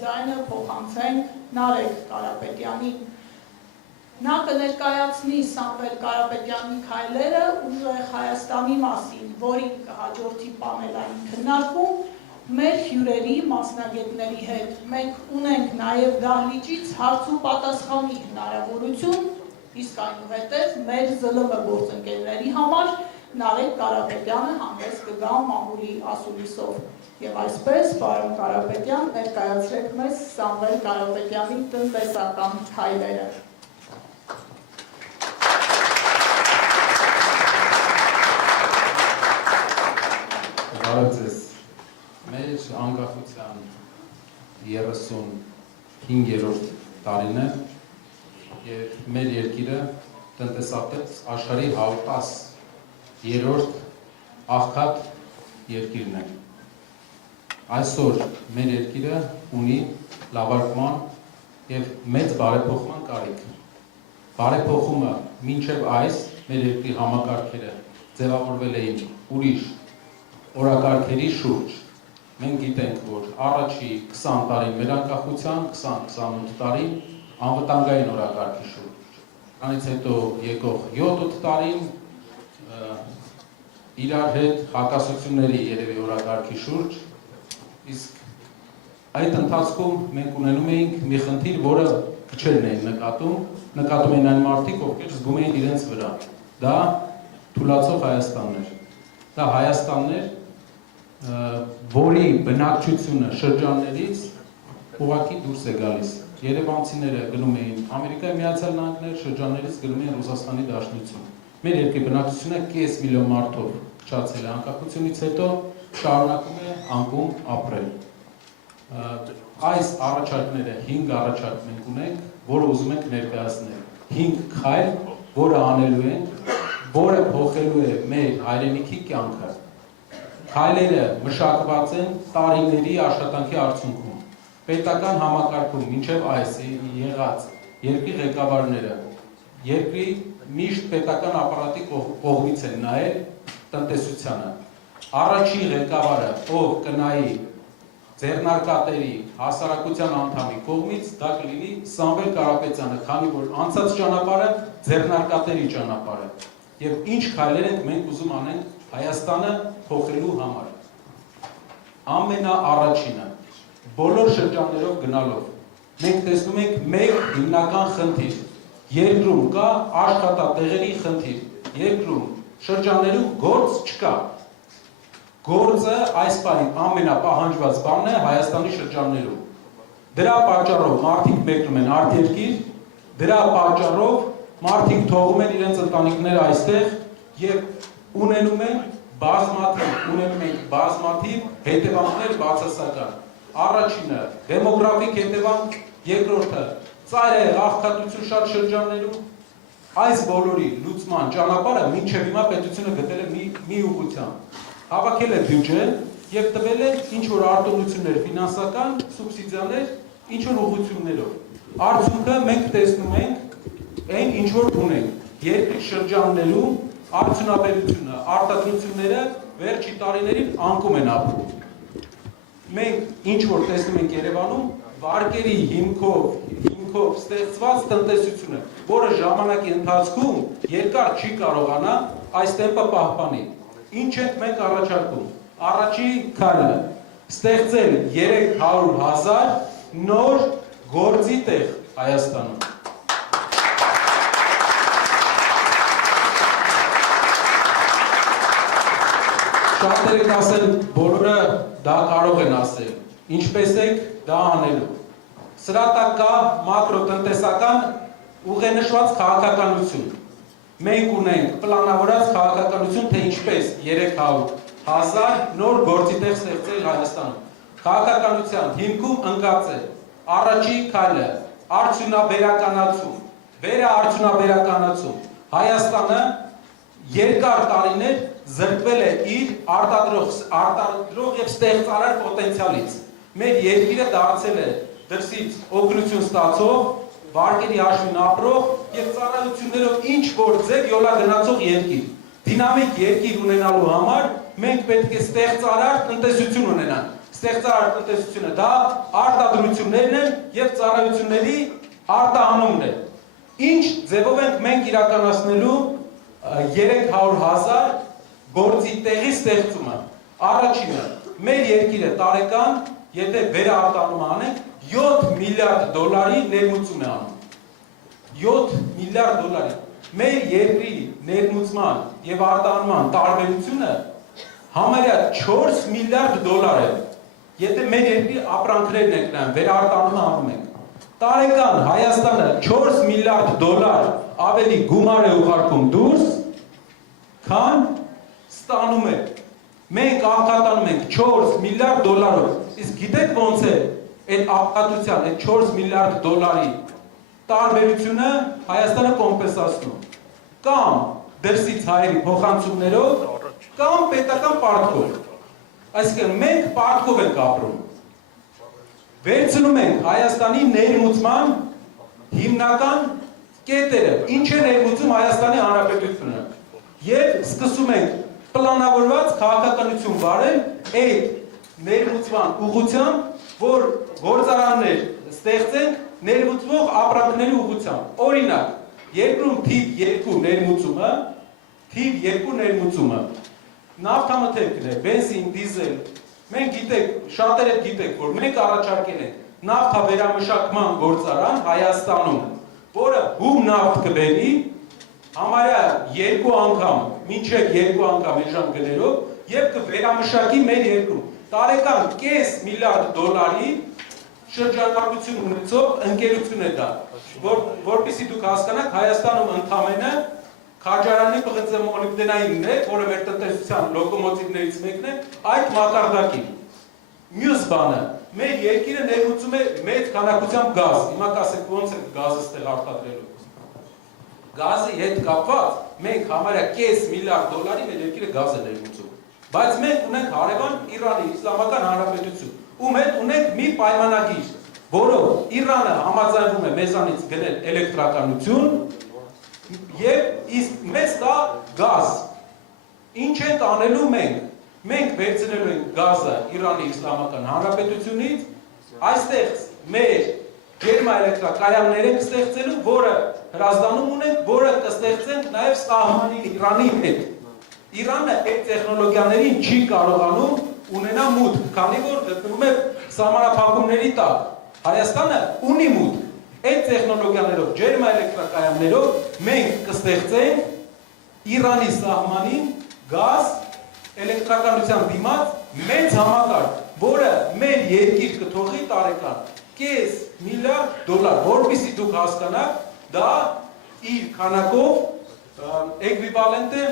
ձայնը փոխանցենք Նարեկ Կարապետյանին։ Նա կներկայացնի Սամվել Կարապետյանի քայլերը ուժեղ Հայաստանի մասին, որին կհաջորդի պանելային քննարկում մեր հյուրերի մասնագետների հետ։ Մենք ունենք նաև դահլիճից հարց ու պատասխանի հնարավորություն, իսկ այնուհետև մեր ԶԼՄ գործընկերների համար Նարեկ Կարապետյանը հանդես կգա մամուլի ասուլիսով։ Եվ այսպես, պարոն Կարապետյան, ներկայացրեք մեզ Սամվել Կարապետյանի տնտեսական քայլերը։ Բարև ձեզ, մեր անկախության 35-րդ տարին է և մեր երկիրը տնտեսապես աշխարհի 110-րդ աղքատ երկիրն է։ Այսօր մեր երկիրը ունի լավարկման և մեծ բարեփոխման կարիք։ Բարեփոխումը մինչև այս մեր երկրի համակարգերը ձևավորվել էին ուրիշ օրակարգերի շուրջ։ Մենք գիտենք, որ առաջի 20 տարին մեր անկախության, 20-28 տարին անվտանգային օրակարգի շուրջ։ Դրանից հետո եկող 7-8 տարին իրար հետ հակասությունների երևի օրակարգի շուրջ, իսկ այդ ընթացքում մենք ունենում էինք մի խնդիր, որը քչերն էին նկատում էին այն մարդիկ, ովքեր զգում էին իրենց վրա։ Դա թուլացող Հայաստանն էր։ Դա Հայաստանն էր, որի բնակչությունը շրջաններից ուղղակի դուրս է գալիս։ Երևանցիները գնում էին Ամերիկայի Միացյալ Նահանգներ, շրջաններից գնում էին Ռուսաստանի Դաշնություն։ Մեր երկրի բնակչությունը կես միլիոն մարդով փչացել է անկախությունից հետո, շարունակում է անկում ապրել։ Այս առաջարկները 5 առաջարկ մենք ունենք, որը ուզում ենք ներկայացնել։ 5 քայլ, որը անելու ենք, որը փոխելու է մեր հայրենիքի կյանքը։ Քայլերը մշակված են տարիների աշխատանքի արդյունքում։ Պետական համակարգում մինչև այս եղած երկրի ղեկավարները երկրի միշտ պետական ապարատի կողմից են նայել տնտեսությանը։ Առաջի ղեկավարը, ով կնայի ձեռնարկատերի հասարակության անդամի կողմից, դա կլինի Սամվել Կարապետյանը, քանի որ անցած ճանապարհը ձեռնարկատերի ճանապարհ է։ Եվ ինչ քայլեր ենք մենք ուզում անենք Հայաստանը փոխելու համար։ Ամենաառաջինը, բոլոր շրջաններով գնալով, մենք տեսնում ենք մեկ հիմնական խնդիր։ Երկրում կա աշխատատեղերի խնդիր, երկրում շրջաններում գործ չկա։ Գործը այս պահին ամենապահանջված բանն է Հայաստանի շրջաններում։ Դրա պատճառով մարդիկ մեկնում են արտերկիր, դրա պատճառով մարդիկ թողում են իրենց ընտանիքները այստեղ եւ ունենում են բազմաթիվ հետևանքներ բացասական։ Առաջինը դեմոգրաֆիկ հետևանք, երկրորդը ծայրահեղ աղքատություն շատ շրջաններում։ Այս բոլորի լուծման ճանապարհը մինչև հիմա պետությունը գտել է մի ուղղությամբ։ Հավաքել է բյուջե եւ տվել է ինչ որ արտոնություններ, ֆինանսական սուբսիդիաներ, ինչ որ ուղղություններով։ Արդյունքը մենք տեսնում ենք այն ինչ որ ունենք։ Երկրի շրջաններում արդյունաբերությունը, արտադրությունները վերջի տարիներին անկում են ապրում։ Մենք ինչ որ տեսնում ենք Երևանում, վարկերի հիմքով ստեղծված տնտեսությունը, որը ժամանակի ընթացքում երկար չի կարողանա այս տեմպը պահպանել։ Ինչ ենք մենք առաջարկում։ Առաջի քայլը ստեղծել 300,000 նոր գործի տեղ Հայաստանում։ Շատեր են ասել, բոլորը դա կարող են ասել, ինչպես եք դա անելու։ Սրա տակ կա մակրոտնտեսական ուղենշված քաղաքականություն։ Մենք ունենք պլանավորած քաղաքականություն, թե ինչպես 300,000 նոր գործի տեղ ստեղծել Հայաստանում։ Քաղաքականության հիմքում ընկած է առաջի քայլը արդյունաբերականացում, վերաարդյունաբերականացում։ Հայաստանը երկար տարիներ զրկվել է իր արտադրող եւ ստեղծարար պոտենցիալից։ Մեր երկիրը դարձել է դրսից օգնություն ստացող, վարկերի հաշվին ապրող եւ ծառայություններով ինչ որ ձև յոլա գնացող երկիր։ Դինամիկ երկիր ունենալու համար մենք պետք է ստեղծարար տնտեսություն ունենանք։ ստեղծարար տնտեսությունը, դա արտադրություններն են եւ ծառայությունների արտահանումն է։ Ինչ ձևով ենք մենք իրականացնելու 300,000 գործի տեղի ստեղծումը։ Առաջինը, մեր երկիրը տարեկան, եթե վերարտանում անենք, $7 միլիարդ ներմուծում է անում։ $7 միլիարդ։ Մեր երկրի ներմուծման եւ արտահանման տարբերությունը համարյա $4 միլիարդ է։ Եթե մեր երկրի ապրանքներն ենք նայում, վերարտանումը անում ենք։ Տարեկան Հայաստանը $4 միլիարդ ավելի գումար է ուղարկում դուրս, քան ստանում է։ Մենք արտահանում ենք $4 միլիարդ, իսկ գիտեք ոնց է այդ արտադրության, այդ $4 միլիարդ տարբերությունը Հայաստանը կոմպենսացնում։ Կամ դրսից հայերի փոխանցումներով, կամ պետական պարտքով։ Այսինքն մենք պարտքով ենք ապրում։ Վերցնում ենք Հայաստանի ներմուծման հիմնական կետերը, ինչ է ներմուծում Հայաստանի Հանրապետությունը, եւ սկսում ենք պլանավորված քաղաքականություն վարել այդ ներմուծման ուղղությամբ, որ գործարաններ ստեղծենք ներմուծվող ապրանքների ուղղությամբ։ Օրինակ, երկրում թիվ 2 ներմուծումը, նավթամթերքն է, բենզին, դիզել։ Մենք գիտեք, շատերը գիտեք, որ մենք առաջարկել ենք նավթավերամշակման գործարան Հայաստանում, որը հում նավթ կբերի, համարյա 2 անգամ, մինչև 2 անգամ էժան գներով, եւ կվերամշակի մեր երկրում։ Տարեկան $0.5 միլիարդ շրջանառություն ունեցող ընկերություն է դա, որպեսզի դուք հասկանաք, Հայաստանում ընդամենը քաջարանի պղնձե մոլիբդենայինն է, որը մեր տնտեսության լոկոմոտիվներից մեկն է, այդ մակարդակին։ Մյուս բանը, մեր երկիրը ներմուծում է մեծ քանակությամբ գազ։ Հիմա կասեք ոնց է գազը ստեղ արտադրելու։ Գազի հետ կապված մենք համարյա $0.5 միլիարդ մեր երկիրը գազ է ներմուծում։ Բայց մենք ունենք հարևան Իրանի Իսլամական Հանրապետություն, ում հետ ունենք մի պայմանագիր, որով Իրանը համաձայնվում է մեզանից գնել էլեկտրականություն եւ իսկ մեզ տա գազ։ Ինչ ենք անելու մենք։ Մենք վերցնելու ենք գազը Իրանի Իսլամական Հանրապետությունից, այստեղ մեր ջերմաէլեկտրակայաններ ենք ստեղծելու, որը հրազդանում ունենք, որը կստեղծենք նաեւ սահմանին Իրանի հետ։ Իրանը այդ տեխնոլոգիաներին չի կարողանում ունենա մուտք, քանի որ գտնվում է սահմանափակումների տակ։ Հայաստանը ունի մուտք։ Այդ տեխնոլոգիաներով, ջերմաէլեկտրակայաններով մենք կստեղծենք Իրանի սահմանին գազ էլեկտրականության դիմաց մեծ համակարգ, որը մեր երկիր կթողի տարեկան $0.5 միլիարդ, որպեսզի դուք հասկանաք, դա իր քանակով էկվիվալենտ է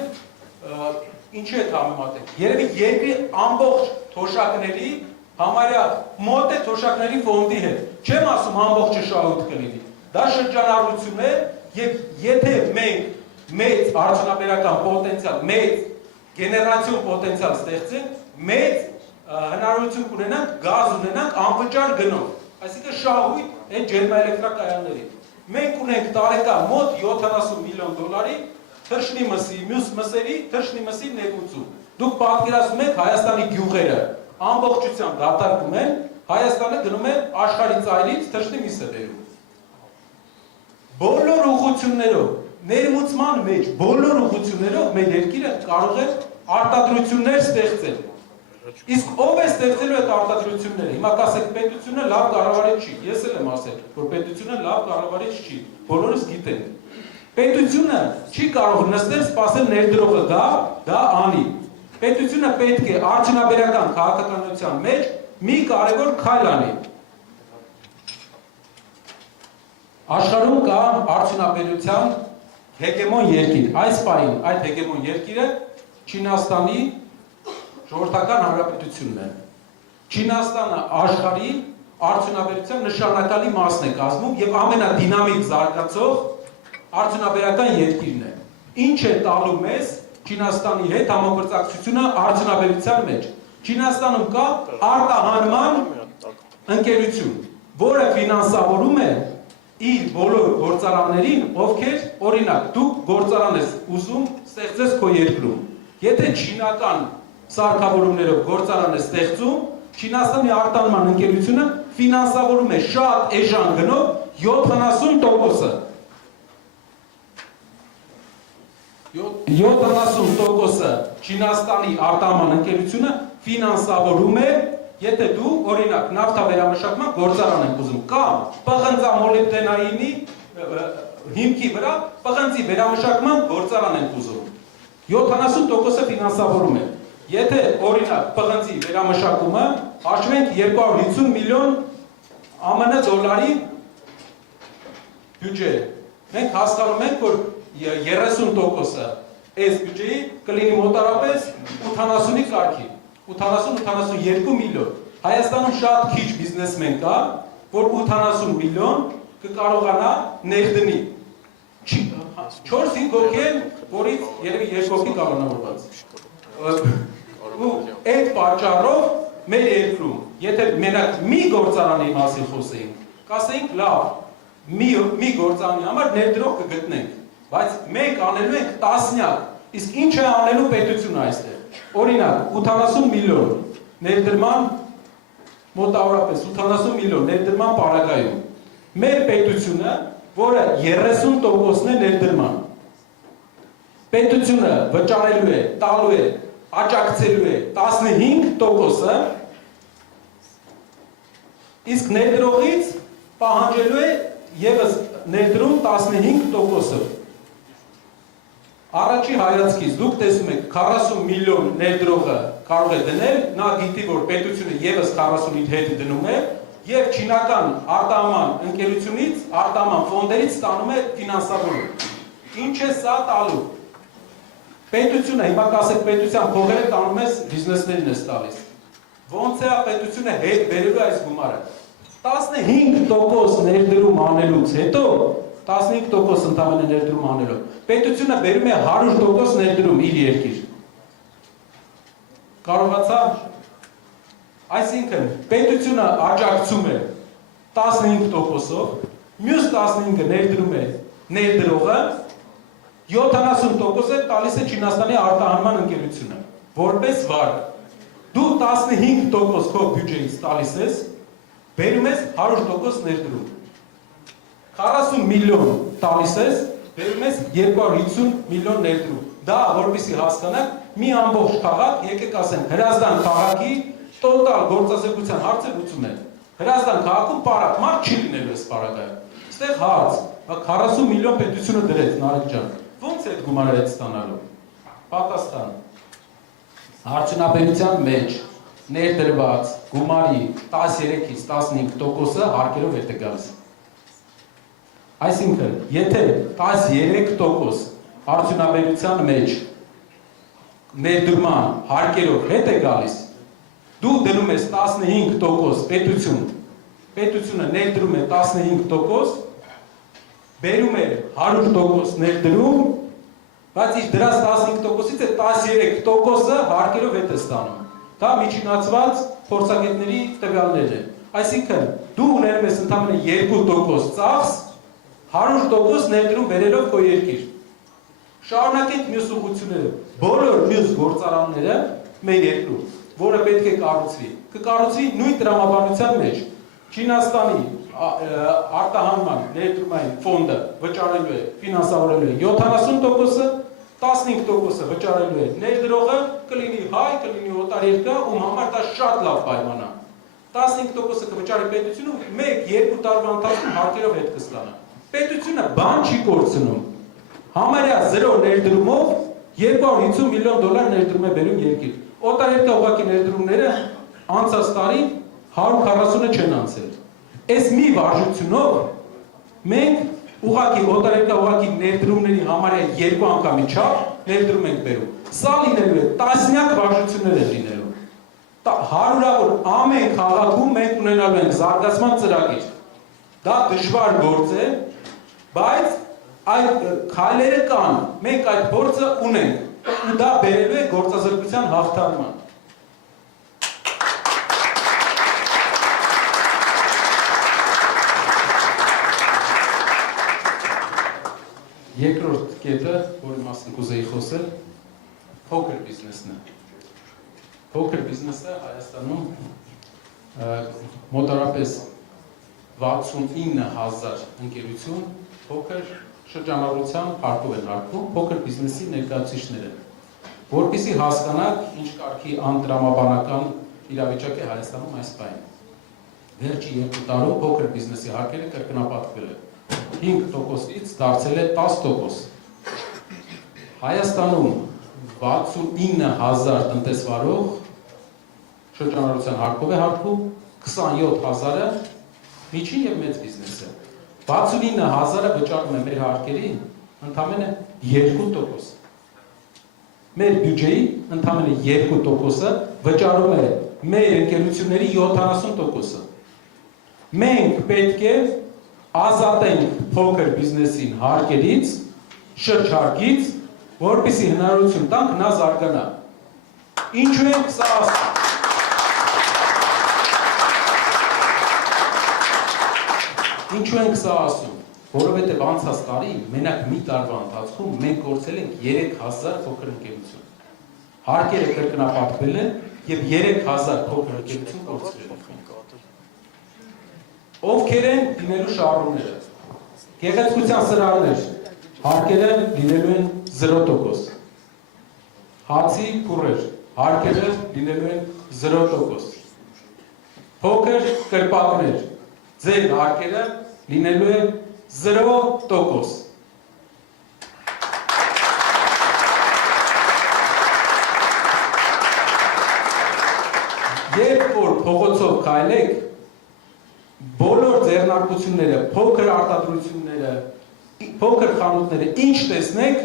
ինչու է համեմատենք։ Երևի երկրի ամբողջ թոշակների համարյա մոտ է թոշակների ֆոնդի հետ։ Չեմ ասում ամբողջը շահույթ կլինի։ Դա շրջանառություն է եւ եթե մենք մեծ արդյունաբերական պոտենցիալ, մեծ գեներացիոն պոտենցիալ ստեղծենք, մեծ հնարավորություն կունենանք գազ ունենանք անվճար գնով։ Այսինքն շահույթ այդ ջերմաէլեկտրակայանների։ Մենք ունենք տարեկան մոտ $70 միլիոն թռչնի մյուս մսերի թռչնի ներմուծում։ Դուք պատկերացնում եք Հայաստանի գյուղերը ամբողջությամբ դատարկում են, Հայաստանը գնում է աշխարհի ծայրից թռչնի միսը բերում։ Բոլոր ուղղություններով, ներմուծման մեջ բոլոր ուղղություններով մեր երկիրը կարող է արտադրություններ ստեղծել։ Իսկ ով է ստեղծելու այդ արտադրությունները։ Հիմա կասեք պետությունը լավ կառավարիչ չի։ Ես էլ եմ ասել, որ պետությունը լավ կառավարիչ չի։ Բոլորս գիտենք։ Պետությունը չի կարող նստել սպասել ներդրողը դա անի։ Պետությունը պետք է արդյունաբերական քաղաքականության մեջ մի կարևոր քայլ անի։ Աշխարհում կա արդյունաբերության հեգեմոն երկիր։ Այս պահին այդ հեգեմոն երկիրը Չինաստանի ժողովրդական հանրապետությունն է։ Չինաստանը աշխարհի արդյունաբերության նշանակալի մասն է կազմում եւ ամենադինամիկ զարգացող արդյունաբերական երկիրն է։ Ինչ է տալու մեզ Չինաստանի հետ համագործակցությունը արդյունաբերության մեջ։ Չինաստանում կա արտահանման ընկերություն, որը ֆինանսավորում է իր բոլոր գործարաններին, ովքեր օրինակ դուք գործարան ես ուզում ստեղծես քո երկրում։ Եթե չինական սարքավորումներով գործարան է ստեղծում, Չինաստանի արտանման ընկերությունը ֆինանսավորում է շատ էժան գնով 70%-ը։ 70%-ը Չինաստանի արտանման ընկերությունը ֆինանսավորում է, եթե դու օրինակ նավթավերամշակման գործարան եք ուզում, կամ պղնձամոլիբդենայինի հիմքի վրա պղնձի վերամշակման գործարան եք ուզում։ 70%-ը ֆինանսավորում է։ Եթե օրինակ պղնձի վերամշակումը հաշվենք 250 միլիոն ԱՄՆ դոլարի բյուջե, մենք հասկանում ենք, որ 30%-ը այս բյուջեի կլինի մոտարապես 80-ի կարգի, 80-82 միլիոն։ Հայաստանում շատ քիչ բիզնեսմեն կա, որ 80 միլիոն կկարողանա ներդնի։ 4-5 հոգի են, որից երևի 2 հոգի կանոնավորված։ Ու այդ պատճառով մեր երկրում, եթե մենակ մի գործարանի մասին խոսեինք, կասեինք լավ, մի գործարանի համար ներդրող կգտնենք, բայց մենք անելու ենք տասնյակ, իսկ ինչ է անելու պետությունը այստեղ։ Օրինակ 80 միլիոն ներդրման մոտավորապես 80 միլիոն ներդրման պարագայում մեր պետությունը, որը 30%-ն է ներդրման, պետությունը վճարելու է, տալու է, աջակցելու է 15%-ը, իսկ ներդրողից պահանջելու է ևս ներդրում 15%-ը։ Առաջի հայացքից դուք տեսնում եք 40 միլիոն ներդրողը կարող է դնել, նա գիտի, որ պետությունը ևս 40-ի հետ դնում է եւ չինական արտահանման ընկերությունից, արտահանման ֆոնդերից ստանում է ֆինանսավորում։ Ինչ է սա տալու։ Պետությունը, հիմա կասեք պետության փողերը տանում ես բիզնեսներին ես տալիս։ Ոնց է պետությունը հետ բերելու այս գումարը։ 15% ներդրում անելուց հետո 15% ընդհանուր ներդրում անելով, պետությունը բերում է 100% ներդրում իր երկիր։ Կարողացա՞ր։ Այսինքն, պետությունը աջակցում է 15%-ով, մյուս 15-ը ներդրում է ներդրողը, 70%-ը տալիս է Չինաստանի արտահանման ընկերությունը, որպես վարկ։ Դու 15% քո բյուջեից տալիս ես, բերում ես 100% ներդրում։ 40 միլիոն տալիս ես, բերում ես 250 միլիոն ներդրում։ Դա, որպեսզի հասկանաք, մի ամբողջ քաղաք, եկեք ասենք, Հրազդան քաղաքի տոտալ գործազրկության հարցը լուծում է։ Հրազդան քաղաքում պարակ մարդ չի լինելու այս պարագայում։ Այստեղ հարց, 40 միլիոն պետությունը դրեց, Նարեկ ջան։ Ո՞նց է այդ գումարը հետ ստանալու։ Պատասխան։ Արդյունաբերության մեջ ներդրված գումարի 13-ից 15%-ը հարկերով հետ է գալիս։ Այսինքն, եթե 13% արդյունաբերության մեջ ներդրման հարկերով հետ է գալիս, դու դնում ես 15% պետություն, պետությունը ներդրում է 15%, բերում է 100% ներդրում, բայց իր դրած 15%-ից է 13%-ը հարկերով հետ է ստանում։ Դա միջինացված փորձագետների տվյալներ են։ Այսինքն, դու ուներում ես ընդհանրապես 2% ծախս, 100% ներդրում բերելով քո երկիր։ Շարունակենք մյուս ուղղությունները։ Բոլոր մյուս գործարանները մեր երկրում, որը պետք է կառուցվի, կկառուցվի նույն տրամաբանության մեջ։ Չինաստանի արտահանման ներդրումային ֆոնդը վճարելու է, ֆինանսավորելու է 70%-ը, 15%-ը վճարելու է ներդրողը, կլինի հայ, կլինի օտարերկրյա, ում համար դա շատ լավ պայման է։ 15%-ը կվճարի պետությունը, 1-2 տարվա ընթացքում հարկերով հետ կստանա։ Պետությունը բան չի կորցնում։ Համարյա 0 ներդրումով 250 միլիոն դոլար ներդրում է բերում երկիր։ Օտարերկրյա ուղղակի ներդրումները անցած տարի 140-ը չեն անցել։ Այս մի վարժությունով մենք ուղղակի օտարերկրյա ուղղակի ներդրումների համարյա 2 անգամի չափ ներդրում ենք բերում։ Սա լինելու է տասնյակ վարժություններ է լինելու։ Հարյուրավոր ամեն քաղաքում մենք ունենալու ենք զարգացման ծրագիր։ Դա դժվար գործ է, բայց այդ քայլերը կան, մենք այդ փորձը ունենք ու դա բերելու է գործազրկության հաղթարման։ Երկրորդ կետը, որի մասին կուզեի խոսել, փոքր բիզնեսն է։ Փոքր բիզնեսը Հայաստանում մոտարապես 69,000 ընկերություն փոքր շրջանառության հարկով են հարկվում փոքր բիզնեսի ներկայացուցիչները, որպեսզի հասկանաք ինչ կարգի անտրամաբանական իրավիճակ է Հայաստանում այս պահին։ Վերջի 2 տարում փոքր բիզնեսի հարկերը կրկնապատկվել է 5%-ից դարձել է 10%։ Հայաստանում 69,000 տնտեսվարող շրջանառության հարկով է հարկվում, 27,000-ը միջին եւ մեծ բիզնես է։ 69,000-ը վճարում է մեր հարկերի ընդամենը 2%։ Մեր բյուջեի ընդամենը 2%-ը վճարում է մեր ընկերությունների 70%-ը։ Մենք պետք է ազատենք փոքր բիզնեսին հարկերից, շրջարկից, որպեսզի հնարավորություն տանք նա զարգանա։ Ինչու ենք սա ասում։ Ինչու ենք սա ասում, որովհետև անցած տարի մենակ մի տարվա ընթացքում մենք կորցրել ենք 3000 փոքր ընկերություն։ Հարկերը կրկնապատկվել են եւ 3000 փոքր ընկերություն կորցրել ենք։ Ովքեր են լինելու շահառուները։ Գեղեցկության սրահներ, հարկերը լինելու են 0%։ Հացի փուռեր, հարկերը լինելու են 0%։ Փոքր կրպակներ, ձեր հարկերը լինելու է 0%։ Երբ որ փողոցով քայլեք, բոլոր ձեռնարկությունները, փոքր արտադրությունները, փոքր խանութները, ինչ տեսնեք,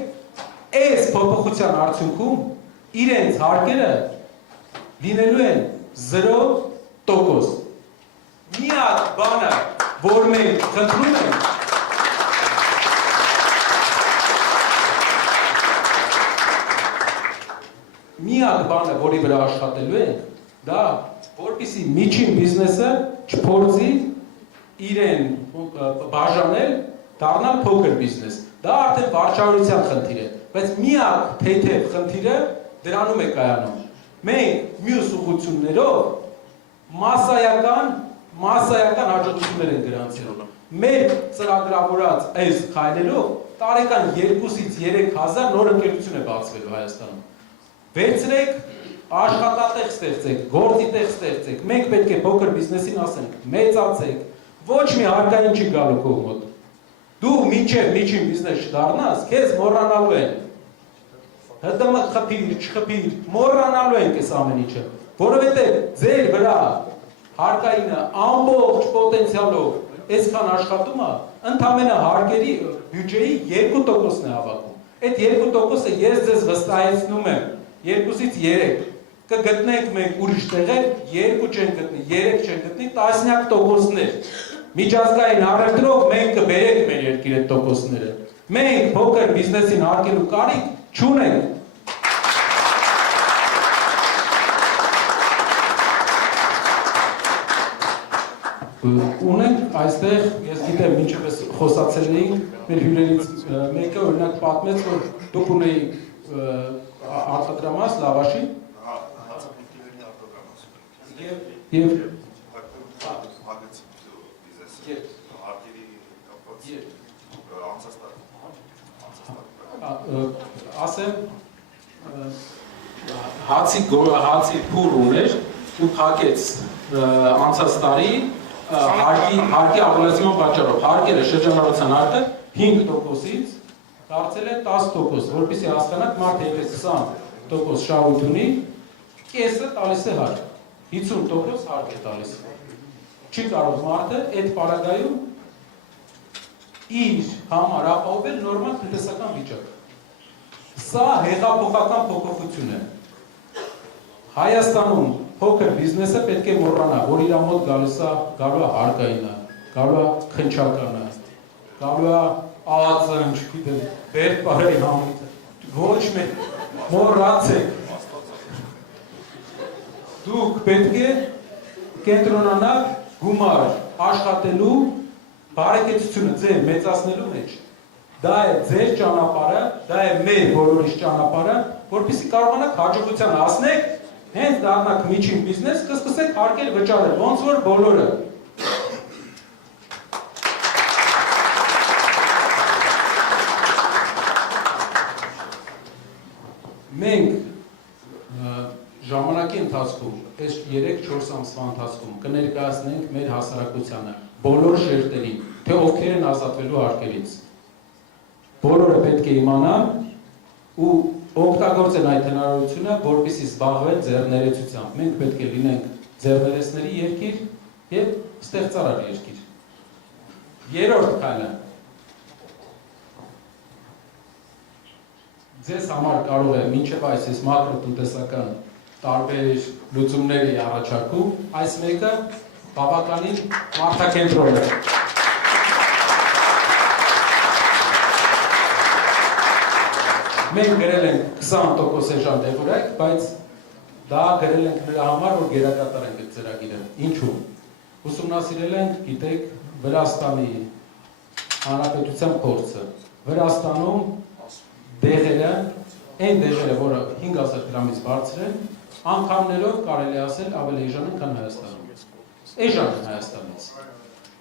այս փոփոխության արդյունքում իրենց հարկերը լինելու են 0%։ Միակ բանը, որ մենք խնդրում ենք, միակ բանը, որի վրա աշխատելու ենք, դա որպեսզի միջին բիզնեսը չփորձի իրեն բաժանել, դառնալ փոքր բիզնես։ Դա արդեն վարչարության խնդիր է, բայց միակ թեթև խնդիրը դրանում է կայանում։ Մենք մյուս ուղղություններով մասսայական հաջողություններ են գրանցել։ Մեր ծրագրավորած այս քայլերով տարեկան 2-ից 3,000 նոր ընկերություն է բացվելու Հայաստանում։ Վերցրեք, աշխատատեղ ստեղծեք, գործի տեղ ստեղծեք։ Մենք պետք է փոքր բիզնեսին ասենք, մեծացեք, ոչ մի հարկային չի գալու քո մոտ։ Դու մինչև միջին բիզնես չդառնաս, քեզ մոռանալու են։ ՀՏՄ խփիր, չխփիր, մոռանալու են այս ամեն ինչը, որովհետև ձեր վրա հարկայինը ամբողջ պոտենցիալով այսքան աշխատումը ընդամենը հարկերի բյուջեի 2%-ն է հավաքում։ Այդ 2%-ը ես ձեզ վստահեցնում եմ 2-ից 3 կգտնենք մենք ուրիշ տեղեր, 2 չեն գտնի, 3 չեն գտնի, տասնյակ տոկոսներ։ Միջազգային առևտրով մենք կբերենք մեր երկիր այդ տոկոսները։ Մենք փոքր բիզնեսին հարկելու կարիք չունենք։ Ունենք այստեղ, ես գիտեմ, մինչև ես խոսացել էինք, մեր հյուրերից մեկը օրինակ պատմեց, որ դուք ունեիք արտադրամաս լավաշի եւ ասեմ հացի փուր ուներ ու փակեց անցած տարի հարկի ավելացման պատճառով հարկերը շրջանառության հարկը 5%-ից դարձել է 10%, որպեսզի հասկանաք մարդը եթե 20% շահույթ ունի, կեսը տալիս է հարկ, 50% հարկ է տալիս։ Չի կարող մարդը այդ պարագայում իր համար ապահովել նորմալ տնտեսական վիճակ։ Սա հեղափոխական փոփոխություն է։ Հայաստանում փոքր բիզնեսը պետք է մոռանա, որ իր մոտ գալու է հարկայինը, գալու է քնչականը, գալու է ԱԱԾ-ն, չգիտեմ, Բերդ բարերի համույթը, ոչ մեկ մոռացեք։ Դուք պետք է կենտրոնանալ գումար աշխատելու բարեկեցությունը ձեր մեծացնելու մեջ։ Դա է ձեր ճանապարհը, դա է մեր բոլորիս ճանապարհը, որպեսզի կարողանաք հաջողության հասնեք Հենց դառնաք միջին բիզնես, կսկսեք հարկեր վճարել, ոնց որ բոլորը։ Մենք ժամանակի ընթացքում, այս 3-4 ամսվա ընթացքում կներկայացնենք մեր հասարակությանը, բոլոր շերտերին, թե ովքեր են ազատվելու հարկերից։ Բոլորը պետք է իմանան ու օգտագործեն այդ հնարավորությունը, որպեսզի զբաղվեն ձեռներեցությամբ։ Մենք պետք է լինենք ձեռներեցների երկիր եւ ստեղծարար երկիր։ Երրորդ քայլը ձեզ համար կարող է մինչև այս մակրոտնտեսական տարբեր լուծումների առաջարկում, այս մեկը բավականին մարդակենտրոն է։ Մենք գրել ենք 20% էժան դեղորայք, բայց դա գրել ենք նրա համար, որ գերակատար ենք այդ ծրագիրը։ Ինչու՞։ Ուսումնասիրել ենք, գիտեք, Վրաստանի Հանրապետության փորձը։ Վրաստանում դեղերը, այն դեղերը, որը 5000 գրամից բարձր են, անգամներով կարելի ասել ավելի էժան են, քան Հայաստանում։ Էժան են Հայաստանից։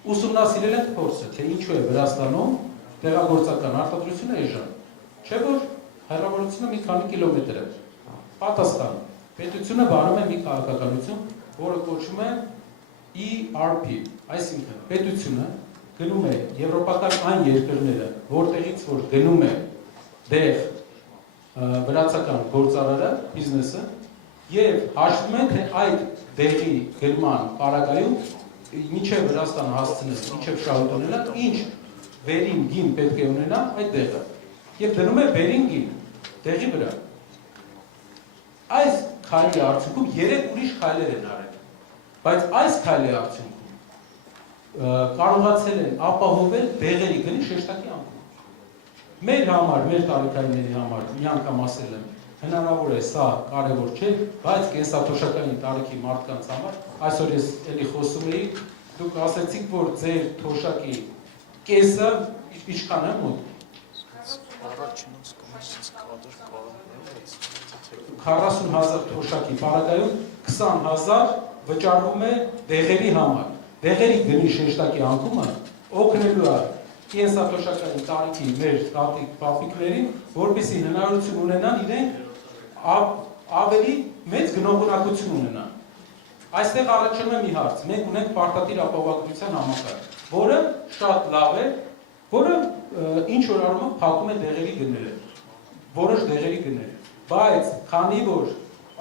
Ուսումնասիրել ենք փորձը, թե ինչու է Վրաստանում դեղագործական արտադրությունը էժան։ Չէ՞ որ հեռավորությունը մի քանի կիլոմետր է։ Պատասխան. պետությունը վարում է մի քաղաքականություն, որը կոչվում է ERP, այսինքն պետությունը գնում է եվրոպական այն երկրները, որտեղից որ գնում է դեղ վրացական գործարարը, բիզնեսը, եւ հաշվում է, թե այդ դեղի գնման պարագայում մինչև Վրաստանը հասցնես, մինչև շահույթ ունենա, ինչ վերին գին պետք է ունենա այդ դեղը։ Եվ դնում է վերին գին դեղի վրա։ Այս քայլի արդյունքում 3 ուրիշ քայլեր են արել, բայց այս քայլի արդյունքում կարողացել են ապահովել դեղերի գնի շեշտակի անկում։ Մեր համար, մեր տարիքայինների համար, մի անգամ ասել եմ, հնարավոր է սա կարևոր չէ, բայց կենսաթոշակային տարիքի մարդկանց համար, այսօր ես էլի խոսում էի, դուք ասեցիք, որ ձեր թոշակի կեսը ինչքան է մոտ։ 40,000 թոշակի պարագայում 20,000 վճարվում է դեղերի համար։ Դեղերի գնի շեշտակի անկումը օգնելու է կենսաթոշակային տարիքի մեր տատիկ-պապիկներին, որպեսզի հնարավորություն ունենան իրենք ավելի մեծ գնողունակություն ունենան։ Այստեղ առաջանում է մի հարց. մենք ունենք պարտադիր ապահովագրության համակարգ, որը շատ լավ է, որը ինչ որ առումով փակում է դեղերի գները, որոշ դեղերի գները, բայց քանի որ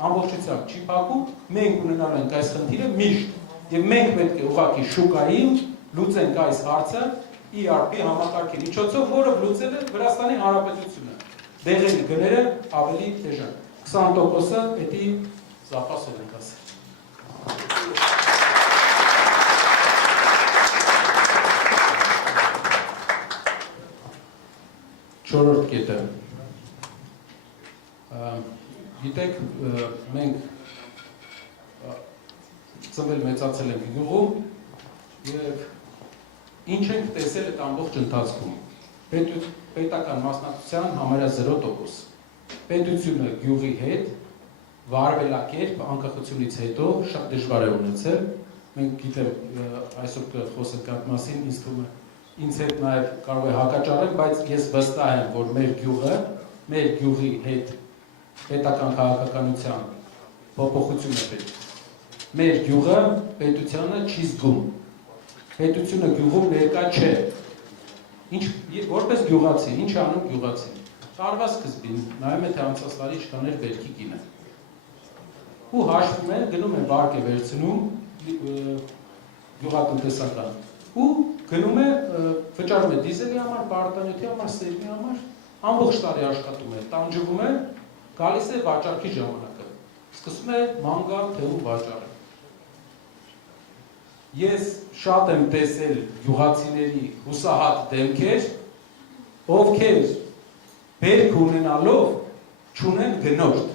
ամբողջությամբ չի փակում, մենք ունենալու ենք այս խնդիրը միշտ եւ մենք պետք է ուղղակի շուկային լուծենք այս հարցը ERP համակարգի միջոցով, որը լուծել է Վրաստանի Հանրապետությունը։ Դեղերի գները ավելի էժան, 20%-ը էդի զապասով ենք ասել։ Չորրորդ կետը։ Գիտեք, մենք ծնվել մեծացել ենք գյուղում եւ ինչ ենք տեսել այդ ամբողջ ընթացքում։ Պետական մասնակցության համարյա 0%։ Պետությունը գյուղի հետ վարվելակերպ անկախությունից հետո շատ դժվար է ունեցել։ Մենք գիտեմ, այսօր կխոսենք այդ մասին, ինձ թվում է ինձ հետ նաև կարող է հակաճառել, բայց ես վստահ եմ, որ մեր գյուղի հետ պետական քաղաքականության փոփոխություն է պետք։ Մեր գյուղը պետությանը չի զգում։ Պետությունը գյուղում ներկա չէ։ Որպես գյուղացի, ինչ անում գյուղացին։ Տարվա սկզբին նայում է, թե անցած տարի ինչքան էր բերքի գինը։ Ու հաշվում է, գնում է վարկ է վերցնում գյուղատնտեսական ու գնում է, վճարում է դիզելի համար, պարարտանյութի համար, սերմի համար, ամբողջ տարի աշխատում է, տանջվում է, գալիս է վաճառքի ժամանակը, սկսում է մանգալ թեու վաճառը։ Ես շատ եմ տեսել գյուղացիների հուսահատ դեմքեր, ովքեր բերք ունենալով չունեն գնորդ,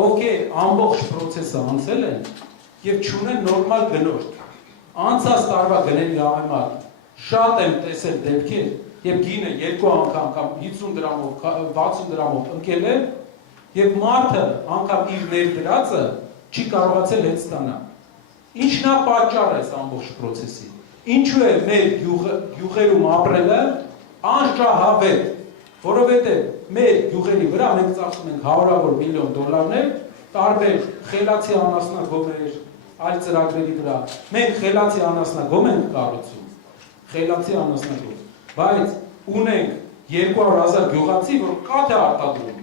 ովքեր ամբողջ պրոցեսը անցել են և չունեն նորմալ գնորդ։ Անցած տարվա գների համեմատ շատ եմ տեսել դեպքեր, եւ գինը 2 անգամ կամ 50 դրամով, 60 դրամով ընկել է, Եվ մարդը անգամ իր ներդրածը չի կարողացել հետ ստանալ։ Ինչն է պատճառը այս ամբողջ process-ի։ Ինչու է մեր գյուղերում ապրելը անշահավետ, որովհետև մեր գյուղերի վրա մենք ծախսում ենք հարյուրավոր միլիոն դոլարներ տարբեր խելացի անասնագոմեր, այլ ծրագրերի վրա։ Մենք խելացի անասնագոմ ենք կառուցում, խելացի անասնագոմ, բայց ունենք 200,000 գյուղացի, որ կաթ է արտադրում։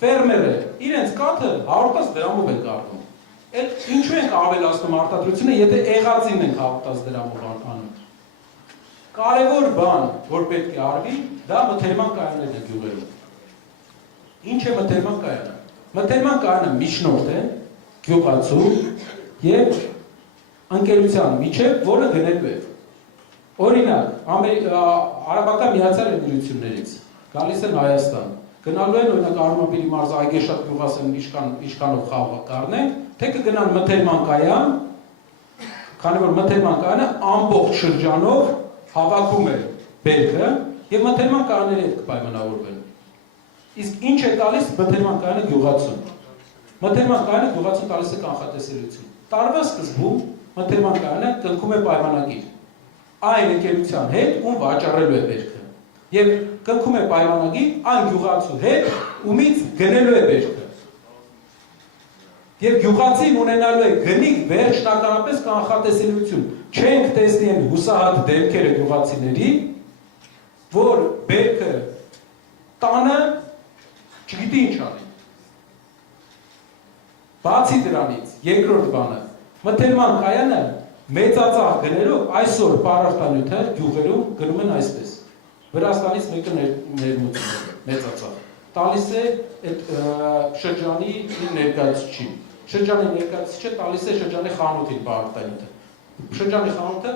Ֆերմերը իրենց կաթը 110 դրամով են կառնում։ Այդ ինչու ենք ավելացնում արտադրությունը, եթե եղածին ենք 110 դրամով անում։ Կարևոր բան, որ պետք է արվի, դա մթերման կայաններն են գյուղերում։ Ինչ է մթերման կայանը։ Մթերման կայանը միջնորդ է գյուղացու եւ ընկերության միջև, որը գնելու է։ Օրինակ, Արաբական Միացյալ Էմիրություններից գալիս են Հայաստան, գնալու են օրինակ Արմավիրի մարզ Այգեշատ գյուղասեն իշխանով խաղ կառնենք, թե կգնան մթերման կայան, քանի որ մթերման կայանը ամբողջ շրջանով հավաքում է բերքը եւ մթերման կայանների հետ կպայմանավորվեն։ Իսկ ինչ է տալիս մթերման կայանը գյուղացուն։ Մթերման կայանը գյուղացուն տալիս է կանխատեսելիություն։ Տարվա սկզբում մթերման կայանը կնքում է պայմանագիր այն ընկերության հետ, ում վաճառելու է բերքը։ Եվ կնքում է պայմանագիր այն գյուղացու հետ, ումից գնելու է բերքը։ Եվ գյուղացին ունենալու է գնիկ վերջնականապես կանխատեսելիություն։ Չենք տեսնի են հուսահատ դեպքերը գյուղացիների, որ բերքը տանը չգիտի ինչ անի։ Բացի դրանից, երկրորդ բանը, մթերման կայանը մեծածախ գներով այսօր պարարտանյութը գյուղերում գնում են այսպես։ Վրաստանից մեկը ներմուծում է մեծածախ։ Տալիս է այդ շրջանի ներկայացուցիչին։ Շրջանի ներկայացուցիչը տալիս է շրջանի խանութին պարարտանյութը։ Շրջանի խանութը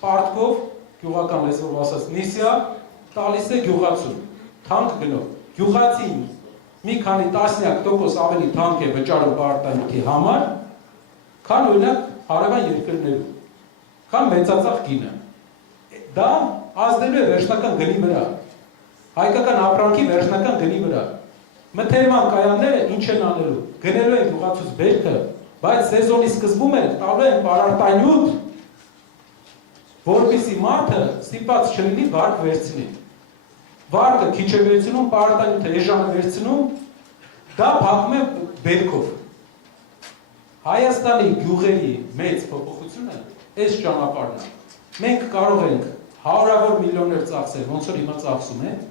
պարտքով, գյուղական լեզվով ասած նիսյա, տալիս է գյուղացուն, թանկ գնով։ Գյուղացին մի քանի տասնյակ տոկոս ավելի թանկ է վճարում պարարտանյութի համար, քան օրինակ հարևան երկրներում, քան մեծածախ գինը։ Դա ազդելու է վերջնական գնի վրա, հայկական ապրանքի վերջնական գնի վրա։ Մթերման կայանները ինչ են անելու, գնելու են գյուղացուց բերքը, բայց սեզոնի սկզբում էլ տալու են պարարտանյութ, որպեսզի մարդը ստիպված չլինի վարկ վերցնի։ Վարկը քիչ է վերցնում, պարարտանյութը էժան է վերցնում, դա փակում է բերքով։ Հայաստանի գյուղերի մեծ փոփոխությունը այս ճանապարհն է։ Մենք կարող ենք հարյուրավոր միլիոններ ծախսել, ոնց որ հիմա ծախսում են,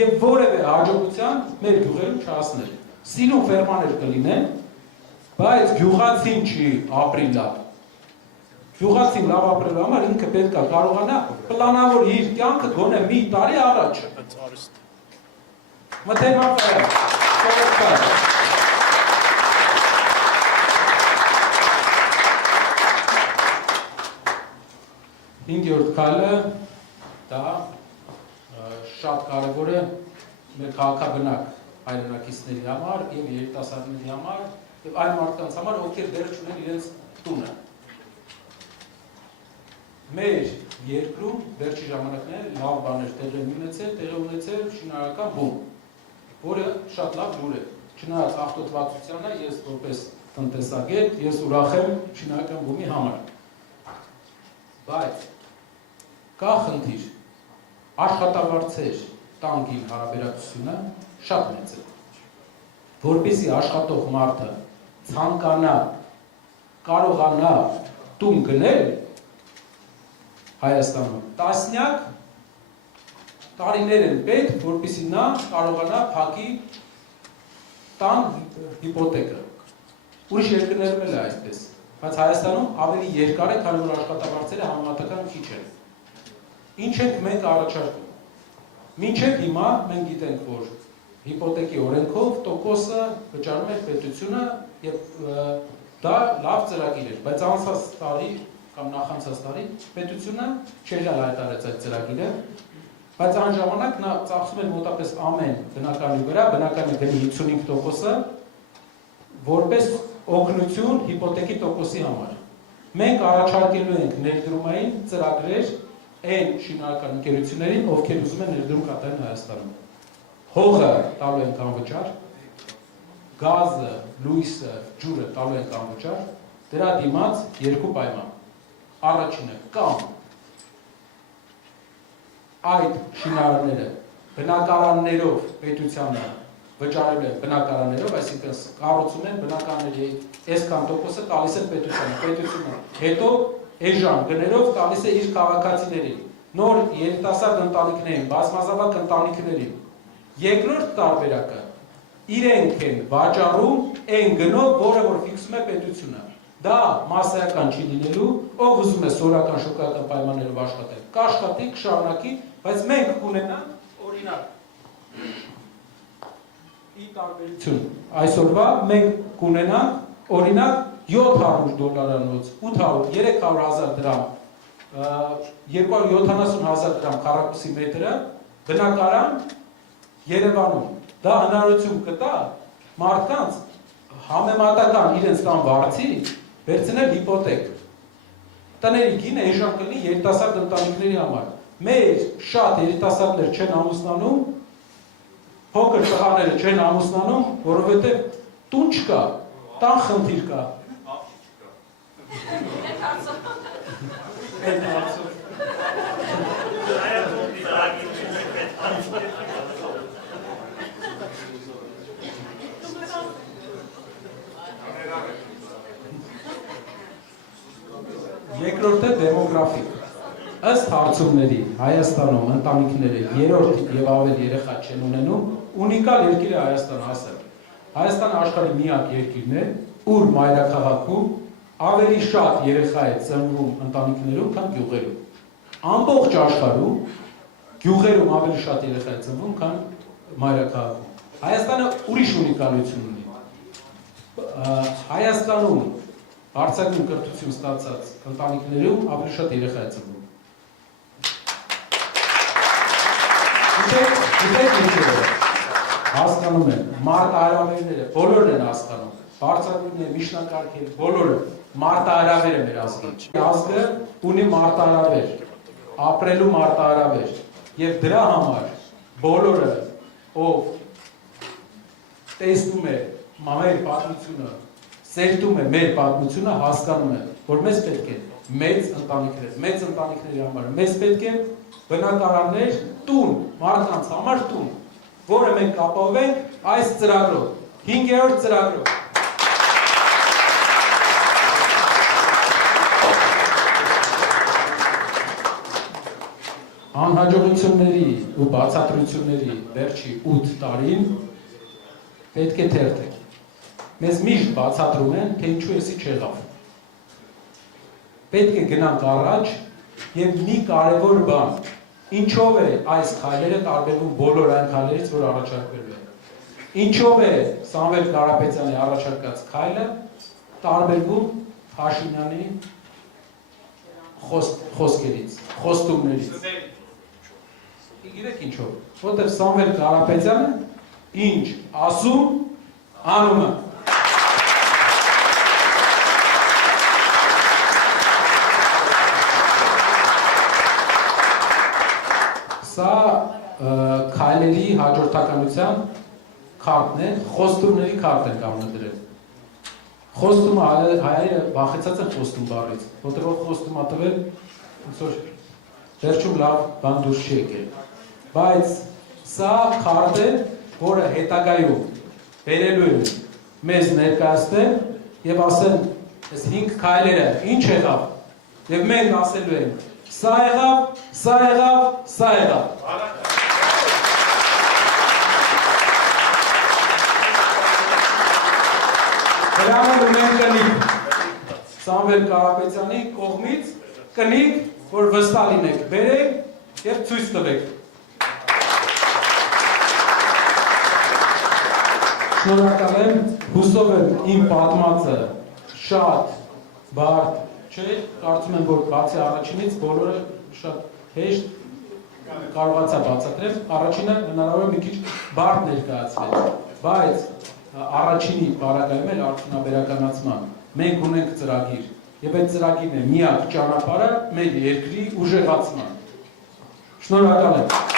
եւ որևէ հաջողության մեր գյուղերում չհասնել։ Սիրուն ֆերմաներ կլինեն, բայց գյուղացին չի ապրի լավ։ Գյուղացին լավ ապրելու համար ինքը պետք է կարողանա պլանավորի իր կյանքը գոնե մի տարի առաջ։ Մթերման կայան։ Հինգերորդ քայլը դա շատ կարևոր է մեր քաղաքաբնակ հայրենակիցների համար եւ երիտասարդների համար եւ այլ մարդկանց համար, ովքեր դեռ չունեն իրենց տունը։ Մեր երկրում վերջի ժամանակներում լավ բաներ տեղի ունեցել շինարարական բում, որը շատ լավ լուր է։ Չնայած աղտոտվածությանը, ես որպես տնտեսագետ, ես ուրախ եմ շինարարական բումի համար։ Բայց կա խնդիր, աշխատավարձեր տանկին հարաբերակցությունը շատ մեծ է, որպեսզի աշխատող մարդը ցանկանա, կարողանա տուն գնել Հայաստանում, տասնյակ տարիներ են պետք, որպեսզի նա կարողանա փակի տան հիպոթեկը։ Ուրիշ երկրներում էլ է այսպես, բայց Հայաստանում ավելի երկար է, քանի որ աշխատավարձերը համեմատական քիչ են։ Ինչ ենք մենք առաջարկում։ Մինչև հիմա մենք գիտենք, որ հիպոթեկի օրենքով տոկոսը վճարում է պետությունը եւ դա լավ ծրագիր էր, բայց անցած տարի կամ նախանցած տարի պետությունը չէր հայտարարեց այդ ծրագիրը, բայց այն ժամանակ նա ծախսում էր մոտապես ամեն բնականի վրա, բնականի գնի 55%-ը որպես օգնություն հիպոթեկի տոկոսի համար։ Մենք առաջարկելու ենք ներդրումային ծրագրեր այն շինարարական ընկերություններին, ովքեր ուզում են ներդրում կատարել Հայաստանում։ հողը տալու ենք անվճար, գազը, լույսը, ջուրը տալու ենք անվճար, դրա դիմաց երկու պայման։ Առաջինը կամ այդ շինարարները բնակարաններով պետությանը վճարել են բնակարաններով, այսինքն կառուցում են բնակարանների այսքան տոկոսը տալիս են պետությունը հետո էժան գներով տալիս է իր քաղաքացիներին, նոր երիտասարդ ընտանիքներին, բազմազավակ ընտանիքներին։ Երկրորդ տարբերակը իրենք են վաճառում այն գնով, որը որ ֆիքսում է պետությունը։ Դա մասսայական չի լինելու, ով ուզում է սորական շոկական պայմաններով աշխատել, կաշխատի, կշարունակի, բայց մենք կունենանք օրինակ ի տարբերություն այսօրվա մենք կունենանք օրինակ $700, 800, 300,000 դրամ, 270,000 դրամ քառակուսի մետրը բնակարան Երևանում։ Դա հնարավորություն կտա մարդկանց համեմատական իրենց տան վարձի վերցնել հիպոթեք։ Տների գինը էժան կլինի երիտասարդ ընտանիքների համար։ Մեր շատ երիտասարդներ չեն ամուսնանում, փոքր տղաները չեն ամուսնանում, որովհետև տուն չկա, տան խնդիր կա։ Երկրորդը դեմոգրաֆիկ։ Ըստ հարցումների Հայաստանում ընտանիքները երրորդ եւ ավել երեխա չեն ունենում, ունիկալ երկիր է Հայաստան հասել։ Հայաստանը աշխարհի միակ երկիրն է, ուր մայրաքաղաքում ավելի շատ երեխա է ծնվում ընտանիքներում, քան գյուղերում։ Ամբողջ աշխարհում գյուղերում ավելի շատ երեխա է ծնվում, քան մայրաքաղաքում։ Հայաստանը ուրիշ ունիկալություն ունի։ Հայաստանում բարձրագույն կրթություն ստացած ընտանիքներում ավելի շատ երեխա է ծնվում։ Գիտեք ինչ է, հասկանում են, մարտահրավերները, բոլորն են հասկանում, բարձրագույնները, միջնակարգերը, բոլորը մարտահրավեր է մեր ազգի։ Ազգը ունի մարտահրավեր, ապրելու մարտահրավեր, և դրա համար բոլորը, ով տեսնում է մեր պատմությունը, սերտում է մեր պատմությունը, հասկանում է, որ մեզ պետք է մեծ ընտանիքների համար, մեզ պետք է բնակարաններ, տուն, մարդկանց համար տուն, որը մենք ապահովենք այս ծրագրով, 5-րդ ծրագրով։ Անհաջողությունների ու բացատրությունների վերջի 8 տարին պետք է թերթեք։ Մեզ միշտ բացատրում են, թե ինչու էսի չեղավ։ Պետք է գնանք առաջ և մի կարևոր բան, ինչով է այս քայլերը տարբերվում բոլոր այն քայլերից, որ առաջարկվել են։ Ինչով է Սամվել Կարապետյանի առաջարկած քայլը տարբերվում Փաշինյանի խոսքերից, խոստումներից։ Գիտեք ինչով, որտեղ Սամվել Կարապետյանը ինչ ասում, անում է։ Սա քայլերի հաջորդականության քարտն է, խոստումների քարտ են կանգնադրել։ Խոստումը հայերը վախեցած են խոստում բառից, որտեղ խոստում ատվել, ոնց որ վերջում լավ բան դուրս չի եկել։ Բայց սա քարտ է, որը հետագայում բերելու են մեզ ներկայացնել եւ ասեն, այս 5 քայլերը ինչ եղավ, եւ մենք ասելու ենք, սա եղավ, սա եղավ, սա եղավ։ Դրանով մենք կնիկ Սամվել Կարապետյանի կողմից կնիկ, որ վստահ լինեք, բերեք եւ ցույց տվեք։ Շնորհակալ եմ, հուսով եմ իմ պատմածը շատ բարդ չէ, կարծում եմ, որ բացի առաջինից բոլորը շատ հեշտ կարողացա բացատրել, առաջինը հնարավոր մի քիչ բարդ ներկայացվեց, բայց առաջինի պարագայում էլ արդյունաբերականացման մենք ունենք ծրագիր եւ այդ ծրագիրն է միակ ճանապարհը մեր երկրի ուժեղացման։ Շնորհակալ եմ։